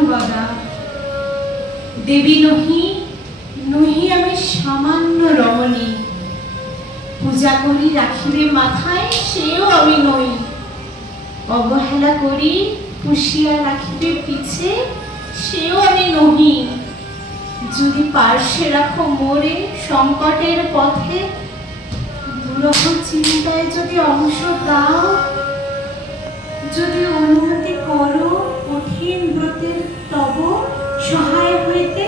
চিত্রাঙ্গদা দেবী নহি নহি আমি সামান্য রমণী পূজা করি রাখিবে মাথায় সেও আমি নই অবহেলা করি পুষিয়া রাখিবে পিছে সেও আমি নহি যদি পার্শ্বে রাখো মোরে সংকটের পথে দুরহ চিন্তায় যদি অংশ দাও যদি অনুমতি করো কঠিন ব্রতের তব সহায় হইতে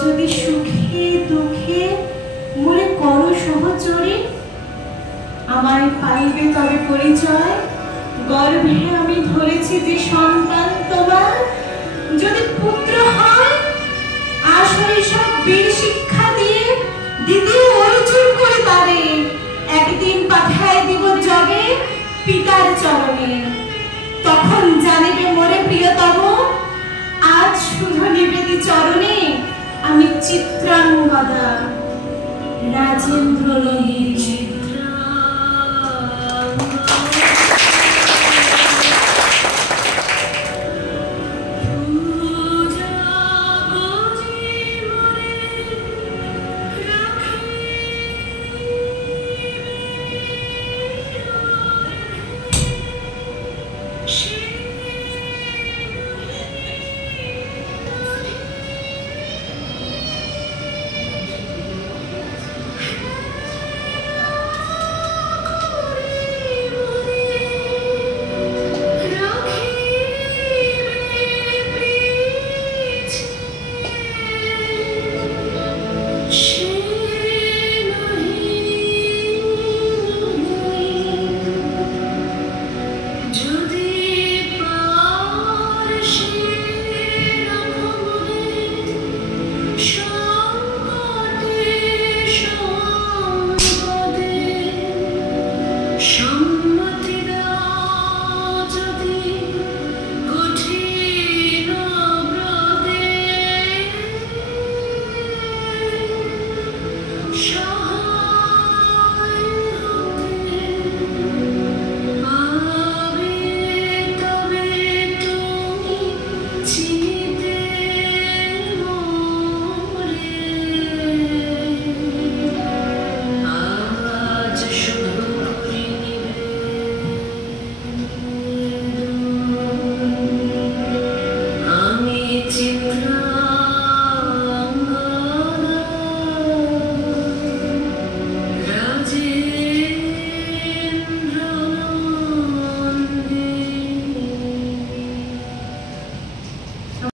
যদি সুখে দুঃখে মোরে করো সহচরী আমায় পাইবে তবে পরিচয় গর্ভে আমি ধরেছি যে সন্তান তোমার যদি পুত্র হয় আসলে সব বীর শিক্ষা দিয়ে দ্বিতীয় অর্জন করে তারে একদিন পাঠায় দিব জগে পিতার চরণে তখন জানিবে মোরে প্রিয়তম আজ শুধু নিবেদি চরণে আমি চিত্রাঙ্গদা রাজেন্দ্র নদীর